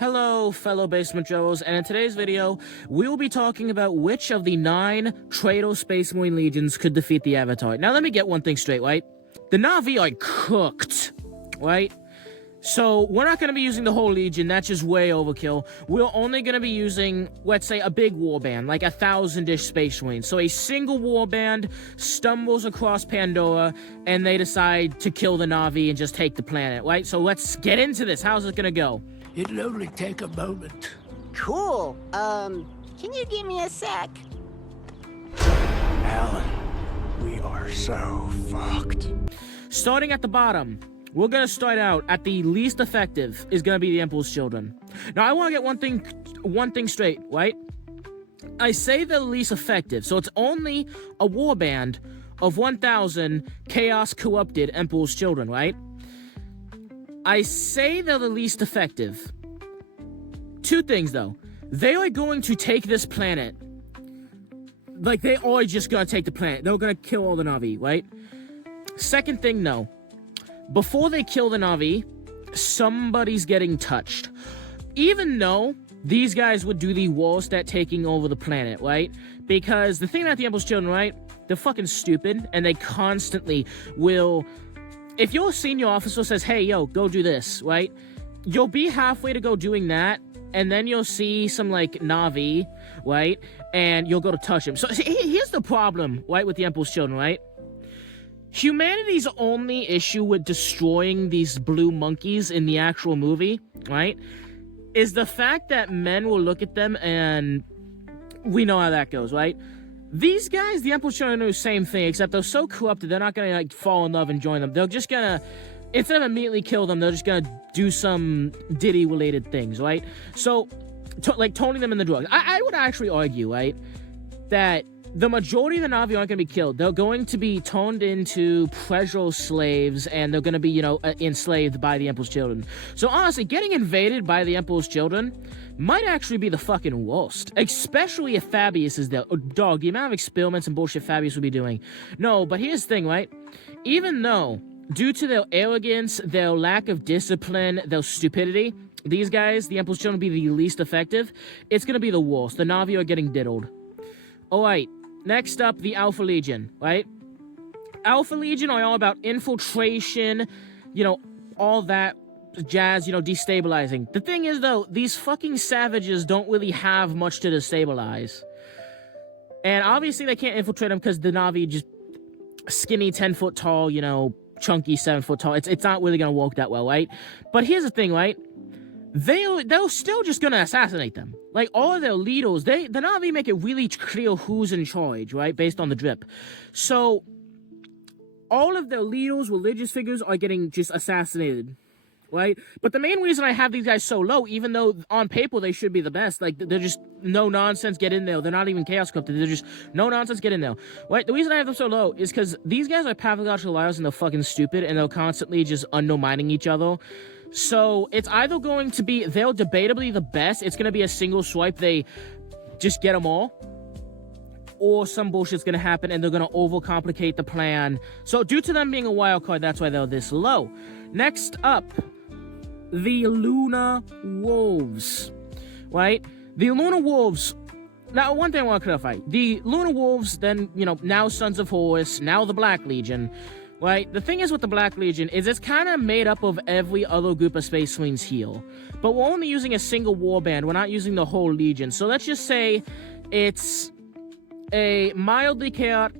Hello, fellow Basement Joes, and in today's video, we will be talking about which of the 9 Traitor Space Marine Legions could defeat the Avatar. Now, let me get one thing straight, right? The Navi are cooked, right? So, we're not going to be using the whole Legion, that's just way overkill. We're only going to be using, let's say, a big warband, like 1,000-ish Space Marines. So, a single warband stumbles across Pandora, and they decide to kill the Navi and just take the planet, right? So, let's get into this. How's it going to go? It'll only take a moment. Cool. Can you give me a sec? Alan, we are so fucked. Starting at the bottom, we're gonna start out at the least effective is gonna be the Emperor's Children. Now, I want to get one thing straight, right? I say the least effective, so it's only a warband of 1,000 Chaos Corrupted Emperor's Children, right? I say they're the least effective. 2 things, though. They are going to take this planet. Like, they are just gonna take the planet. They're gonna kill all the Navi, right? Second thing, though. Before they kill the Navi, somebody's getting touched. Even though these guys would do the worst at taking over the planet, right? Because the thing about the Emperor's Children, right? They're fucking stupid, and they constantly will... If your senior officer says, hey, yo, go do this, right? You'll be halfway to go doing that, and then you'll see some, like, Navi, right? And you'll go to touch him. So, here's the problem, right, with the Emperor's Children, right? Humanity's only issue with destroying these blue monkeys in the actual movie, right, is the fact that men will look at them, and we know how that goes, right? These guys, the Emperor's Children, do the same thing, except they're so corrupted, they're not gonna, like, fall in love and join them. They're just gonna, instead of immediately kill them, they're just gonna do some Diddy-related things, right? So, like, toning them in the drugs. I would actually argue, right, that the majority of the Navi aren't gonna be killed. They're going to be turned into pleasure slaves, and they're gonna be, you know, enslaved by the Emperor's Children. So, honestly, getting invaded by the Emperor's Children might actually be the fucking worst. Especially if Fabius is there. Oh, dog, the amount of experiments and bullshit Fabius will be doing. No, but here's the thing, right? Even though, due to their arrogance, their lack of discipline, their stupidity, these guys, the Emperor's Children, will be the least effective, it's gonna be the worst. The Navi are getting diddled. Alright, next up, the Alpha Legion, right? Alpha Legion are all about infiltration, you know, all that jazz, you know, destabilizing. The thing is, though, these fucking savages don't really have much to destabilize. And obviously they can't infiltrate them because the Navi just skinny, 10-foot tall, you know, chunky, 7-foot tall. It's not really gonna work that well, right? But here's the thing, right? They're still just gonna assassinate them. Like, all of their leaders, the Navi make it really clear who's in charge, right? Based on the drip. So, all of their leaders, religious figures, are getting just assassinated, right? But the main reason I have these guys so low, even though on paper they should be the best, like, they're just no nonsense, get in there. They're not even chaos corrupted. They're just no nonsense, get in there, right? The reason I have them so low is because these guys are pathological liars and they're fucking stupid and they're constantly just undermining each other. So, it's either going to be, they're debatably the best, it's going to be a single swipe, they just get them all, or some bullshit's going to happen and they're going to overcomplicate the plan. So, due to them being a wild card, that's why they're this low. Next up, the Lunar Wolves, right? The Lunar Wolves, now, one thing I want to clarify, the Lunar Wolves, then, you know, now Sons of Horus, now the Black Legion, right? The thing is with the Black Legion is it's kind of made up of every other group of Space Marines here. But we're only using a single warband. We're not using the whole Legion. So let's just say it's a mildly chaos...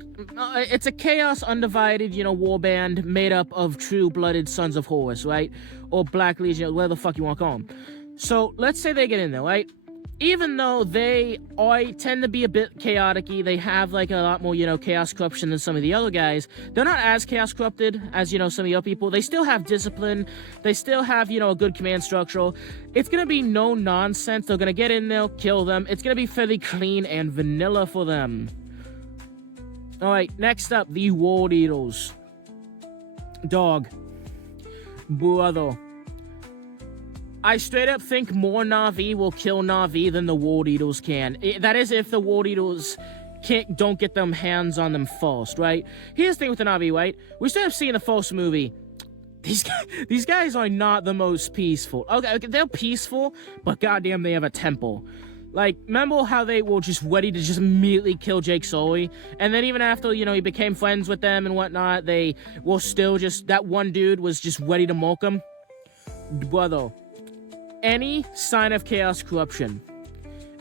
it's a chaos undivided, you know, warband made up of true-blooded Sons of Horus, right? Or Black Legion, whatever the fuck you want to call them. So let's say they get in there, right? Even though they tend to be a bit chaotic-y, they have, like, a lot more, you know, chaos corruption than some of the other guys. They're not as chaos corrupted as, you know, some of the other people. They still have discipline. They still have, you know, a good command structure. It's gonna be no nonsense. They're gonna get in there, kill them. It's gonna be fairly clean and vanilla for them. Alright, next up, the World Eaters. Dog. Brother. I straight up think more Navi will kill Navi than the World Eaters can. That is if the World Eaters don't get them hands on them first, right? Here's the thing with the Navi, right? We still have seen the first movie. these guys are not the most peaceful. Okay, they're peaceful, but goddamn, they have a temple. Like, remember how they were just ready to just immediately kill Jake Sully? And then even after, you know, he became friends with them and whatnot, they were still just, that one dude was just ready to mulk him. Brother, any sign of chaos corruption,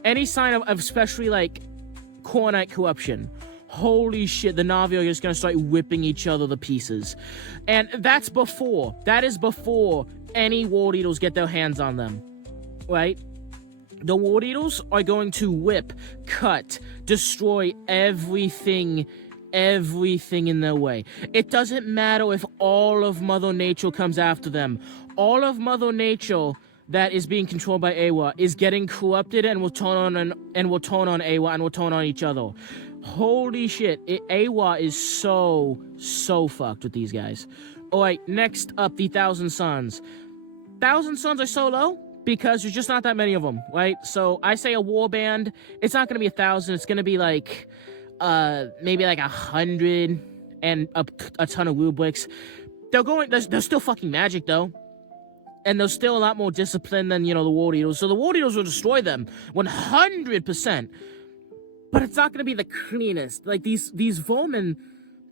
any sign of especially, like, Cornite corruption, holy shit, the Navi are just gonna start whipping each other to pieces. And that is before any War Eaters get their hands on them, right? The War Eaters are going to whip, cut, destroy everything in their way. It doesn't matter if all of Mother Nature comes after them. All of Mother Nature that is being controlled by Awa is getting corrupted and will turn on Awa and will turn on each other. Holy shit, Awa is so fucked with these guys. Alright, next up, the Thousand Sons. Thousand Sons are so low because there's just not that many of them, right? So I say a war band, it's not gonna be 1,000, it's gonna be like, maybe like 100 and a ton of rubrics. They're still fucking magic though. And there's still a lot more discipline than, you know, the War Eaters. So the War Eaters will destroy them 100%. But it's not gonna be the cleanest. Like these vermin,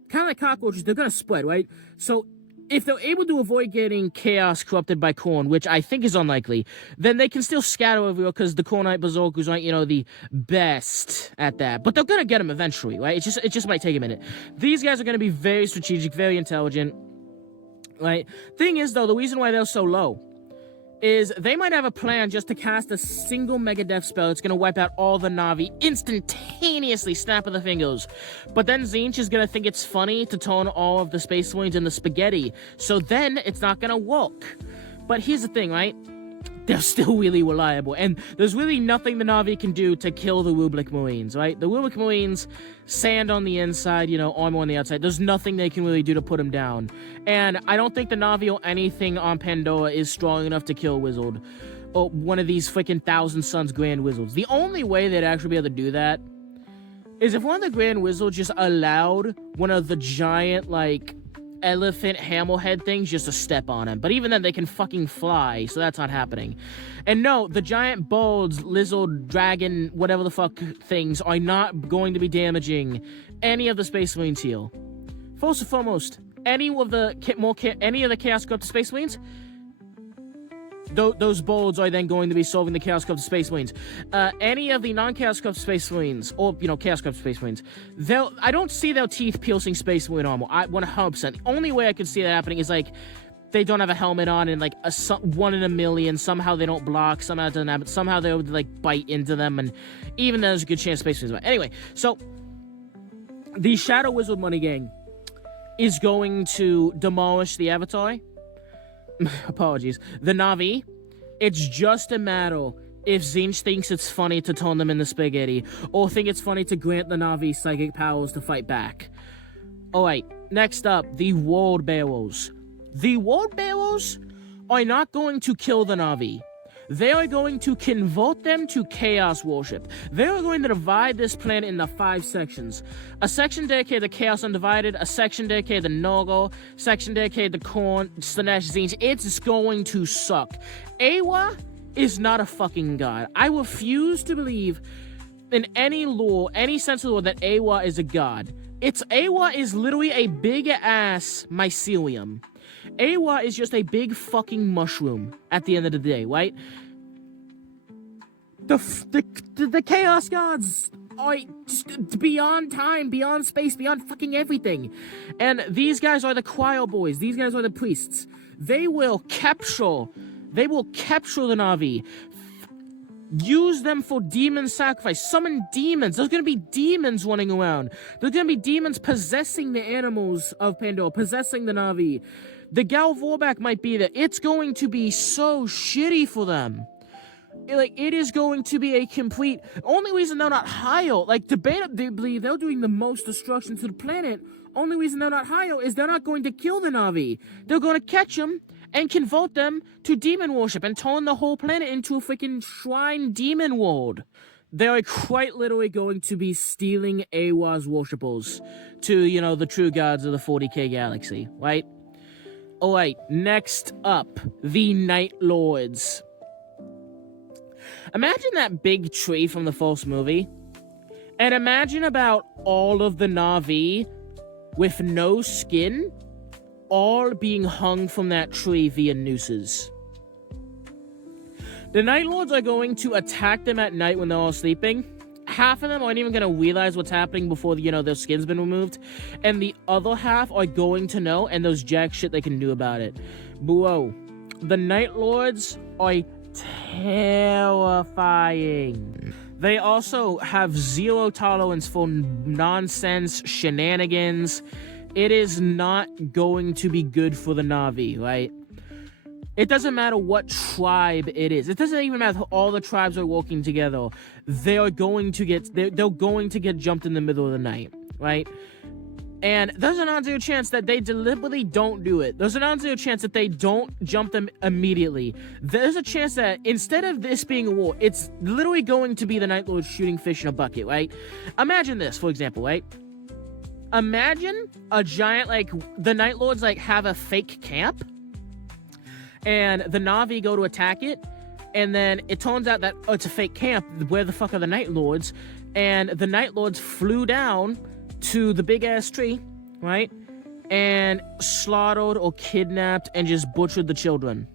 kind of like cockroaches, they're gonna spread, right? So if they're able to avoid getting chaos corrupted by Khorne, which I think is unlikely, then they can still scatter everywhere because the Khornite Berserkers aren't, you know, the best at that. But they're gonna get them eventually, right? It just might take a minute. These guys are gonna be very strategic, very intelligent, right? Thing is, though, the reason why they're so low is they might have a plan just to cast a single Mega Death spell that's going to wipe out all the Navi instantaneously, snap of the fingers. But then Tzeentch is going to think it's funny to turn all of the Space Marines into spaghetti, so then it's not going to work. But here's the thing, right? They're still really reliable, and there's really nothing the Navi can do to kill the Rublik Marines, right? The Rublik Marines, sand on the inside, you know, armor on the outside. There's nothing they can really do to put them down. And I don't think the Navi or anything on Pandora is strong enough to kill Wizard, or one of these freaking Thousand Sons Grand Wizards. The only way they'd actually be able to do that is if one of the Grand Wizards just allowed one of the giant, like, elephant hammerhead things just to step on him. But even then, they can fucking fly, so that's not happening. And no, the giant birds, lizard, dragon, whatever the fuck things are not going to be damaging any of the Space Marines here. First and foremost, any of the Chaos Corrupted Space Marines, those birds are then going to be solving the Chaos Corrupted Space Marines. Any of the non-Chaos Corrupted Space Marines, or, you know, Chaos Corrupted Space Marines, I don't see their teeth-piercing Space Marine armor. 100%. The only way I could see that happening is, like, they don't have a helmet on, and, like, 1 in a million, somehow they don't block, somehow it doesn't happen, somehow they would, like, bite into them, and even then there's a good chance Space Marines. But anyway, so, the Shadow Wizard Money Gang is going to demolish the Avatar. Apologies. The Navi. It's just a matter if Tzeentch thinks it's funny to turn them into spaghetti, or think it's funny to grant the Navi psychic powers to fight back. Alright, next up, the World Bearers. The World Bearers are not going to kill the Navi. They are going to convert them to chaos worship. They are going to divide this planet into 5 sections. A section dedicated to Chaos Undivided, a section dedicated to Nurgle, section dedicated to Khorne, Slaanesh, Tzeentch. It's going to suck. Awa is not a fucking god. I refuse to believe in any lore, any sense of lore, that Awa is a god. Awa is literally a big-ass mycelium. Awa is just a big fucking mushroom at the end of the day, right? The Chaos Gods are just beyond time, beyond space, beyond fucking everything. And these guys are the cryo boys. These guys are the priests. They will capture the Navi. Use them for demon sacrifice. Summon demons. There's gonna be demons running around. There's gonna be demons possessing the animals of Pandora, possessing the Navi. The Gal Vorback might be there. It's going to be so shitty for them. It is going to be a complete... Only reason they're not higher, like, debatably, they're doing the most destruction to the planet. Only reason they're not higher is they're not going to kill the Navi. They're going to catch them and convert them to demon worship and turn the whole planet into a freaking shrine demon world. They are quite literally going to be stealing Awa's worshippers to, you know, the true gods of the 40k galaxy, right? Alright, next up, the Night Lords. Imagine that big tree from the first movie, and imagine about all of the Navi with no skin, all being hung from that tree via nooses. The Night Lords are going to attack them at night when they're all sleeping. Half of them aren't even going to realize what's happening before, their skin's been removed. And the other half are going to know, and there's jack shit they can do about it. Bro, the Night Lords are terrifying. They also have zero tolerance for nonsense shenanigans. It is not going to be good for the Navi, right? It doesn't matter what tribe it is. It doesn't even matter if all the tribes are working together. They're going to get jumped in the middle of the night, right? And there's an on-zero chance that they deliberately don't do it. There's an on-zero chance that they don't jump them immediately. There's a chance that instead of this being a war, it's literally going to be the Night Lords shooting fish in a bucket, right? Imagine this, for example, right? Imagine a giant, the Night Lords, have a fake camp, and the Navi go to attack it, and then it turns out that, it's a fake camp. Where the fuck are the Night Lords? And the Night Lords flew down to the big-ass tree, right? And slaughtered or kidnapped and just butchered the children.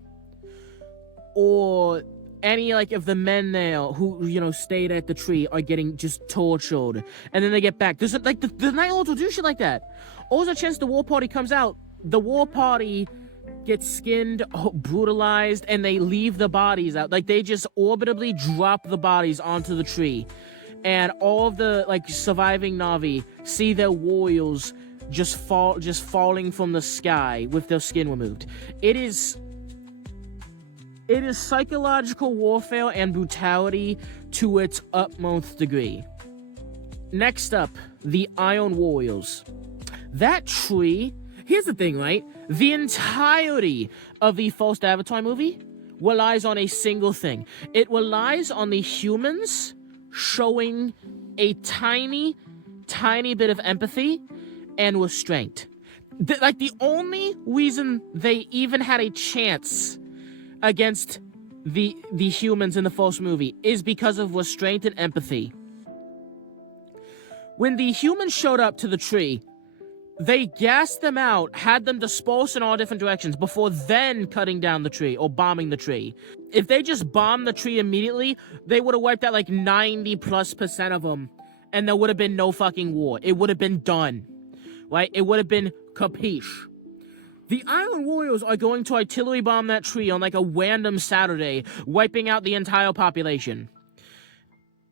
Or any, of the men there who, stayed at the tree are getting just tortured. And then they get back. There's, the Night Lords will do shit like that. Or there's a chance the war party comes out. The war party gets skinned, brutalized, and they leave the bodies out. They just orbitably drop the bodies onto the tree. And all of the, surviving Navi see their warriors just falling from the sky with their skin removed. It is psychological warfare and brutality to its utmost degree. Next up, the Iron Warriors. That tree... Here's the thing, right? The entirety of the first Avatar movie relies on a single thing. It relies on the humans showing a tiny bit of empathy and restraint. The only reason they even had a chance against the humans in the first movie is because of restraint and empathy. When the humans showed up to the tree, they gassed them out, had them dispersed in all different directions before then cutting down the tree or bombing the tree. If they just bombed the tree immediately, they would have wiped out 90+% of them, and there would have been no fucking war. It would have been done, right? It would have been capiche. The Iron Warriors are going to artillery bomb that tree on a random Saturday, wiping out the entire population.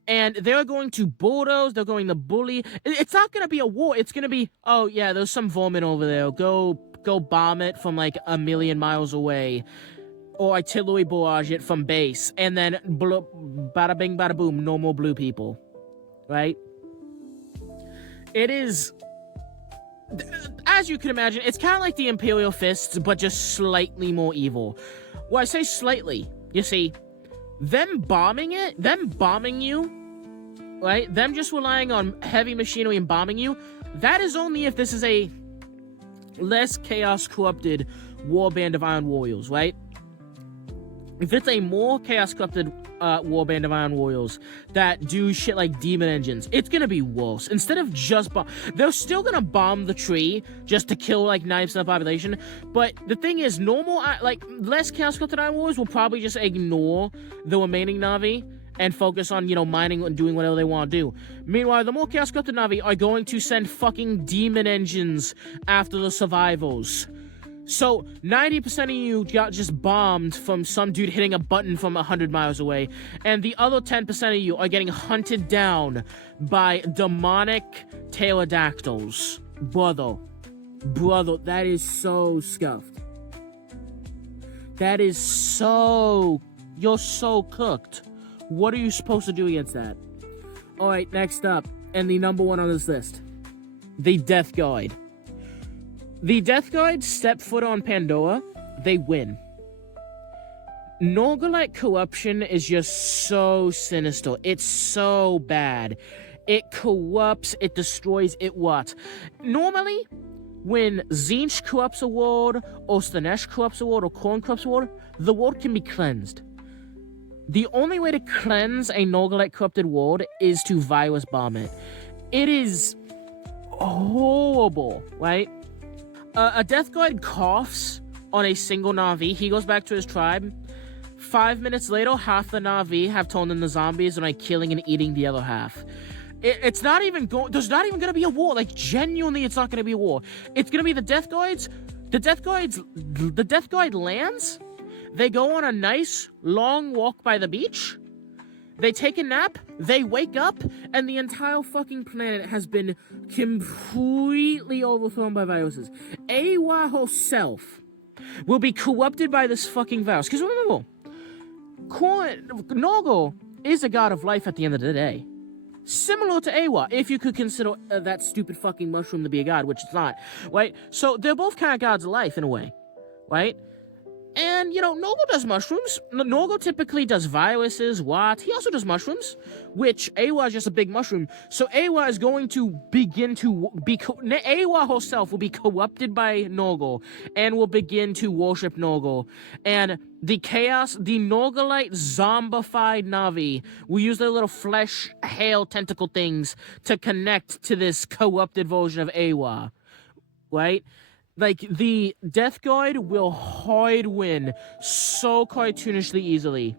And they're going to bulldoze, they're going to bully. It's not going to be a war. It's going to be, oh yeah, there's some vermin over there. Go bomb it from a million miles away. Or artillery barrage it from base. And then bada bing, bada boom, no more blue people. Right? It is... As you can imagine, it's kind of like the Imperial Fists, but just slightly more evil. Well, I say slightly. You see, them bombing you, right? Them just relying on heavy machinery and bombing you, that is only if this is a less chaos-corrupted warband of Iron Warriors, right? If it's a more chaos-corrupted warband of Iron Warriors that do shit like demon engines, it's gonna be worse. Instead of just they're still gonna bomb the tree just to kill 90% of the population, but the thing is, normal, less chaos-corrupted Iron Warriors will probably just ignore the remaining Navi and focus on, mining and doing whatever they want to do. Meanwhile, the more chaos-corrupted Navi are going to send fucking demon engines after the survivors. So, 90% of you got just bombed from some dude hitting a button from 100 miles away, and the other 10% of you are getting hunted down by demonic pterodactyls. Brother, that is so scuffed. That is so... You're so cooked. What are you supposed to do against that? Alright, next up, and the number one on this list. The Death Guard. The Death Guard step foot on Pandora, they win. Norgalite corruption is just so sinister. It's so bad. It corrupts, it destroys, it what? Normally, when Tzeentch corrupts a world, or Slanesh corrupts a world, or Khorne corrupts a world, the world can be cleansed. The only way to cleanse a Norgalite corrupted world is to virus bomb it. It is horrible, right? A Death Guard coughs on a single Navi. He goes back to his tribe. 5 minutes later, half the Navi have turned into zombies and are killing and eating the other half. It's not even going. There's not even gonna be a war. Like, genuinely, it's not gonna be a war. It's gonna be the Death Guards. The Death Guard lands. They go on a nice long walk by the beach. They take a nap. They wake up, and the entire fucking planet has been completely overthrown by viruses. Awa herself will be corrupted by this fucking virus. Because remember, Norgal is a god of life at the end of the day. Similar to Awa, if you could consider that stupid fucking mushroom to be a god, which it's not, right? So they're both kind of gods of life in a way, right? And, you know, Norgal does mushrooms. Norgal typically does viruses, he also does mushrooms, which Awa is just a big mushroom. So Awa is going to begin to be... Awa herself will be corrupted by Norgal and will begin to worship Norgal. And the Norgalite zombified Navi will use their little flesh, hail, tentacle things to connect to this corrupted version of Awa, right? Like, the Death Guard will hard win so cartoonishly easily.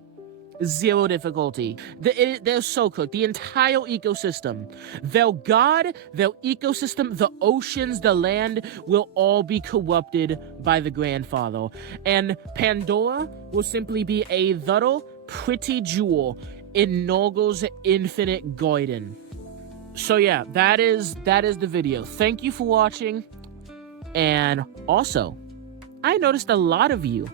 0 difficulty. They're so cooked. The entire ecosystem, their god, their ecosystem, the oceans, the land will all be corrupted by the Grandfather. And Pandora will simply be a little pretty jewel in Norgal's infinite garden. So yeah, that is the video. Thank you for watching. And also, I noticed a lot of you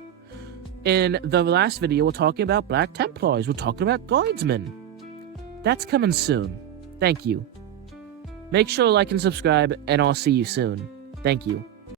in the last video were talking about Black Templars. We're talking about Guardsmen. That's coming soon. Thank you. Make sure to like and subscribe, and I'll see you soon. Thank you.